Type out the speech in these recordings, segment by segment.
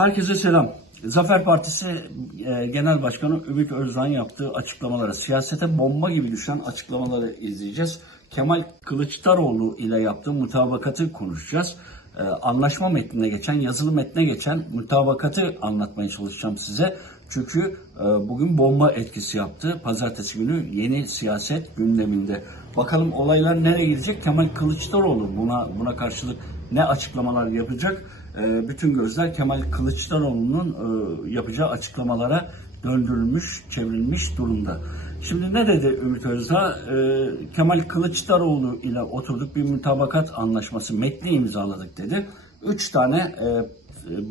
Herkese selam. Zafer Partisi e, Genel Başkanı Ümit Özdağ'ın yaptığı açıklamaları, siyasete bomba gibi düşen açıklamaları izleyeceğiz. Kemal Kılıçdaroğlu ile yaptığı mutabakatı konuşacağız. E, anlaşma metnine geçen, yazılı metne geçen mutabakatı anlatmaya çalışacağım size. Çünkü e, bugün bomba etkisi yaptı. Pazartesi günü yeni siyaset gündeminde. Bakalım olaylar nereye gidecek? Kemal Kılıçdaroğlu buna buna karşılık ne açıklamalar yapacak? E, bütün gözler Kemal Kılıçdaroğlu'nun e, yapacağı açıklamalara döndürülmüş, çevrilmiş durumda. Şimdi ne dedi Ümit Özdağ? E, Kemal Kılıçdaroğlu ile oturduk bir mutabakat anlaşması metni imzaladık dedi. Üç tane e,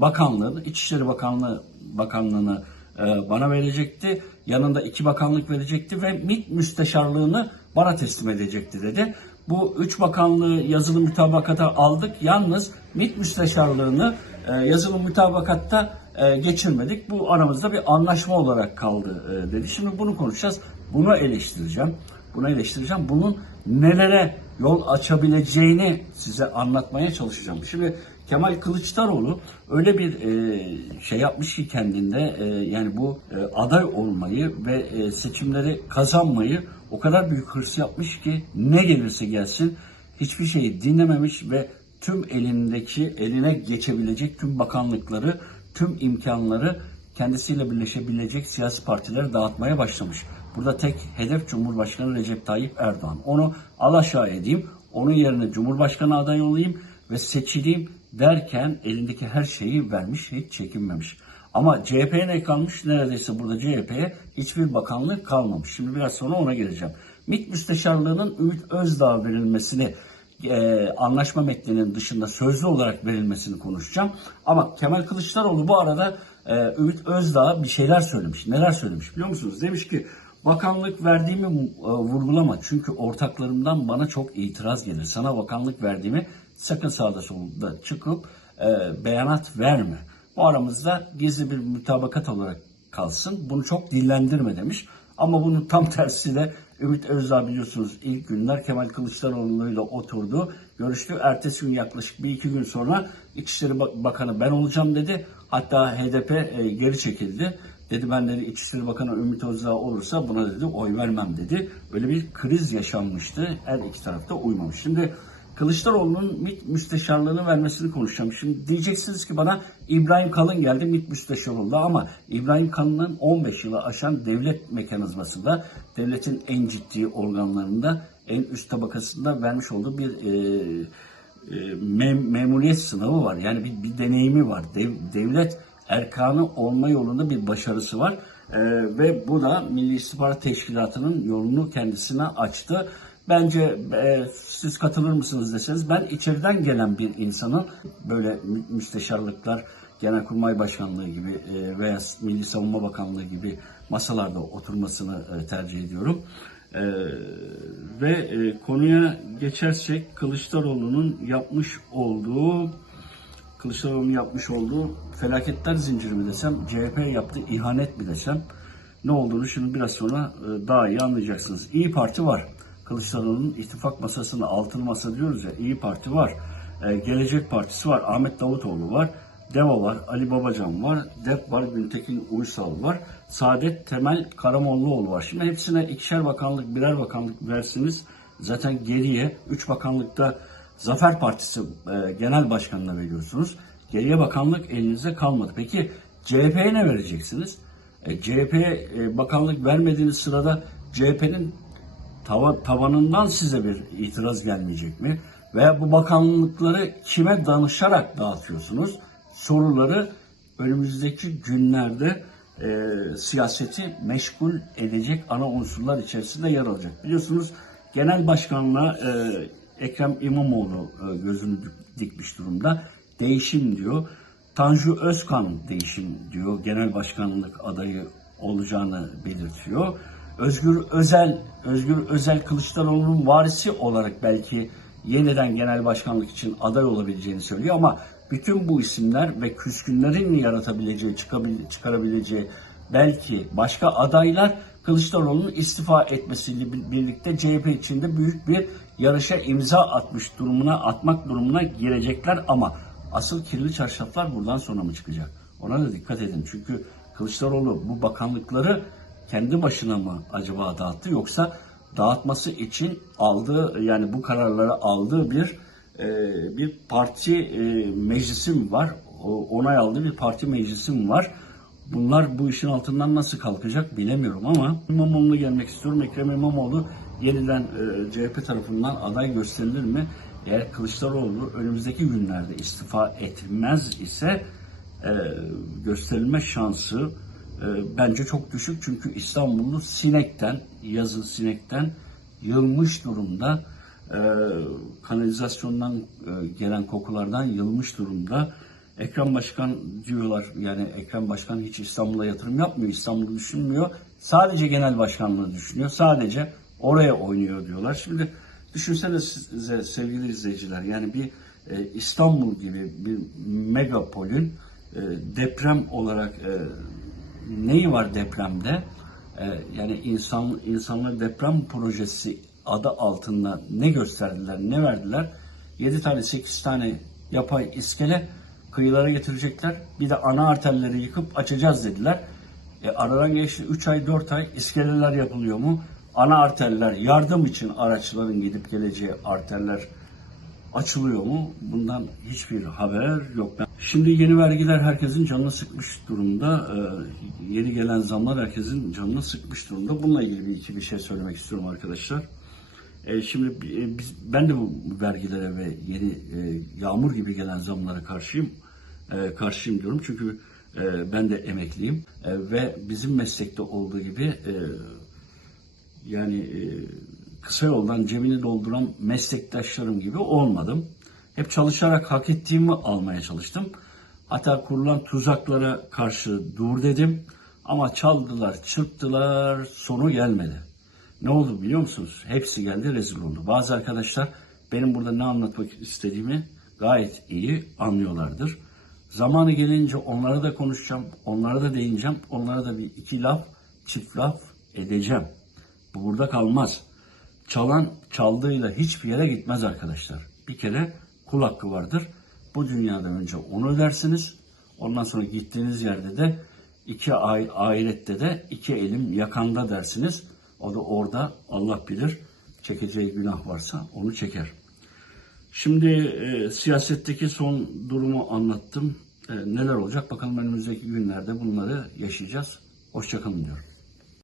bakanlığın, İçişleri Bakanlığı Bakanlığını e, bana verecekti. Yanında iki bakanlık verecekti ve MİT müsteşarlığını bana teslim edecekti dedi. Bu üç bakanlığı yazılı mütabakata aldık. Yalnız MİT müsteşarlığını e, yazılı mütabakatta e, geçirmedik. Bu aramızda bir anlaşma olarak kaldı e, dedi. Şimdi bunu konuşacağız. Bunu eleştireceğim. Bunu eleştireceğim. Bunun nelere yol açabileceğini size anlatmaya çalışacağım. Şimdi Kemal Kılıçdaroğlu öyle bir e, şey yapmış ki kendinde e, yani bu e, aday olmayı ve e, seçimleri kazanmayı o kadar büyük hırs yapmış ki ne gelirse gelsin hiçbir şeyi dinlememiş ve tüm elindeki eline geçebilecek tüm bakanlıkları, tüm imkanları kendisiyle birleşebilecek siyasi partileri dağıtmaya başlamış. Burada tek hedef Cumhurbaşkanı Recep Tayyip Erdoğan. Onu alaşağı edeyim, onun yerine Cumhurbaşkanı adayı olayım ve seçileyim derken elindeki her şeyi vermiş, hiç çekinmemiş. Ama CHP'ye ne kalmış? Neredeyse burada CHP'ye hiçbir bakanlık kalmamış. Şimdi biraz sonra ona geleceğim. MİT Müsteşarlığı'nın Ümit Özdağ verilmesini e, anlaşma metninin dışında sözlü olarak verilmesini konuşacağım. Ama Kemal Kılıçdaroğlu bu arada e, Ümit Özdağ bir şeyler söylemiş. Neler söylemiş biliyor musunuz? Demiş ki bakanlık verdiğimi e, vurgulama. Çünkü ortaklarımdan bana çok itiraz gelir. Sana bakanlık verdiğimi sakın sağda solda çıkıp e, beyanat verme. Bu aramızda gizli bir mütabakat olarak kalsın. Bunu çok dillendirme demiş. Ama bunun tam tersi de Ümit Özdağ biliyorsunuz ilk günler Kemal Kılıçdaroğlu ile oturdu, görüştü. Ertesi gün yaklaşık bir iki gün sonra İçişleri Bakanı ben olacağım dedi. Hatta HDP e, geri çekildi. Dedi ben dedi İçişleri Bakanı Ümit Özdağ olursa buna dedi oy vermem dedi. Öyle bir kriz yaşanmıştı. Her iki tarafta uymamış. Şimdi Kılıçdaroğlu'nun MİT müsteşarlığını vermesini konuşacağım. Şimdi diyeceksiniz ki bana İbrahim Kalın geldi MİT müsteşarlığı ama İbrahim Kalın'ın 15 yılı aşan devlet mekanizmasında devletin en ciddi organlarında en üst tabakasında vermiş olduğu bir e, e, mem- memuriyet sınavı var. Yani bir, bir deneyimi var. Dev, devlet erkanı olma yolunda bir başarısı var. E, ve bu da Milli İstihbarat Teşkilatı'nın yolunu kendisine açtı. Bence e, siz katılır mısınız deseniz ben içeriden gelen bir insanın böyle mü- müsteşarlıklar, Genelkurmay Başkanlığı gibi e, veya Milli Savunma Bakanlığı gibi masalarda oturmasını e, tercih ediyorum. E, ve konuya geçersek Kılıçdaroğlu'nun yapmış olduğu Kılıçdaroğlu'nun yapmış olduğu felaketler zinciri mi desem, CHP yaptığı ihanet mi desem ne olduğunu şimdi biraz sonra daha iyi anlayacaksınız. İyi Parti var. Kılıçdaroğlu'nun ittifak masasında altılı masa diyoruz ya İyi Parti var. E, Gelecek Partisi var. Ahmet Davutoğlu var. DEVA var. Ali Babacan var. DEP var. Güntekin Uysal var. Saadet Temel Karamollaoğlu var. Şimdi hepsine ikişer bakanlık, birer bakanlık versiniz. Zaten geriye üç bakanlıkta Zafer Partisi e, genel başkanına veriyorsunuz. Geriye bakanlık elinizde kalmadı. Peki CHP'ye ne vereceksiniz? E, CHP'ye e, bakanlık vermediğiniz sırada CHP'nin tava, tavanından size bir itiraz gelmeyecek mi? Veya bu bakanlıkları kime danışarak dağıtıyorsunuz? Soruları önümüzdeki günlerde e, siyaseti meşgul edecek ana unsurlar içerisinde yer alacak. Biliyorsunuz genel başkanla e, Ekrem İmamoğlu e, gözünü dik- dikmiş durumda. Değişim diyor. Tanju Özkan değişim diyor. Genel başkanlık adayı olacağını belirtiyor. Özgür Özel, Özgür Özel Kılıçdaroğlu'nun varisi olarak belki yeniden genel başkanlık için aday olabileceğini söylüyor ama bütün bu isimler ve küskünlerin yaratabileceği, çıkarabileceği belki başka adaylar Kılıçdaroğlu'nun istifa etmesiyle bir- birlikte CHP içinde büyük bir yarışa imza atmış durumuna, atmak durumuna girecekler ama asıl kirli çarşaflar buradan sonra mı çıkacak? Ona da dikkat edin. Çünkü Kılıçdaroğlu bu bakanlıkları kendi başına mı acaba dağıttı yoksa dağıtması için aldığı yani bu kararları aldığı bir e, bir parti e, meclisi mi var? O, onay aldığı bir parti meclisi mi var? Bunlar bu işin altından nasıl kalkacak bilemiyorum ama İmamoğlu'na gelmek istiyorum. Ekrem İmamoğlu yeniden e, CHP tarafından aday gösterilir mi? Eğer Kılıçdaroğlu önümüzdeki günlerde istifa etmez ise e, gösterilme şansı bence çok düşük. Çünkü İstanbul'u sinekten, yazın sinekten yılmış durumda. E, kanalizasyondan e, gelen kokulardan yılmış durumda. Ekrem Başkan diyorlar yani Ekrem Başkan hiç İstanbul'a yatırım yapmıyor, İstanbul'u düşünmüyor. Sadece genel başkanlığı düşünüyor. Sadece oraya oynuyor diyorlar. Şimdi düşünsene size sevgili izleyiciler yani bir e, İstanbul gibi bir megapolün e, deprem olarak e, neyi var depremde? E, yani insan insanlar deprem projesi adı altında ne gösterdiler, ne verdiler? 7 tane 8 tane yapay iskele kıyılara getirecekler. Bir de ana arterleri yıkıp açacağız dediler. E, aradan geçti 3 ay 4 ay iskeleler yapılıyor mu? Ana arterler yardım için araçların gidip geleceği arterler açılıyor mu? Bundan hiçbir haber yok. Şimdi yeni vergiler herkesin canını sıkmış durumda. Ee, yeni gelen zamlar herkesin canını sıkmış durumda. Bununla ilgili bir iki bir şey söylemek istiyorum arkadaşlar. Ee, şimdi e, biz, ben de bu vergilere ve yeni e, yağmur gibi gelen zamlara karşıyım. E, karşıyım diyorum çünkü e, ben de emekliyim E, ve bizim meslekte olduğu gibi e, yani e, kısa yoldan cebini dolduran meslektaşlarım gibi olmadım. Hep çalışarak hak ettiğimi almaya çalıştım. Hatta kurulan tuzaklara karşı dur dedim. Ama çaldılar, çırptılar, sonu gelmedi. Ne oldu biliyor musunuz? Hepsi geldi, rezil oldu. Bazı arkadaşlar benim burada ne anlatmak istediğimi gayet iyi anlıyorlardır. Zamanı gelince onlara da konuşacağım, onlara da değineceğim, onlara da bir iki laf, çift laf edeceğim. Bu burada kalmaz. Çalan çaldığıyla hiçbir yere gitmez arkadaşlar. Bir kere kul hakkı vardır. Bu dünyadan önce onu ödersiniz. Ondan sonra gittiğiniz yerde de iki ay, ahirette de iki elim yakanda dersiniz. O da orada Allah bilir çekeceği günah varsa onu çeker. Şimdi e, siyasetteki son durumu anlattım. E, neler olacak bakalım önümüzdeki günlerde bunları yaşayacağız. Hoşçakalın diyorum.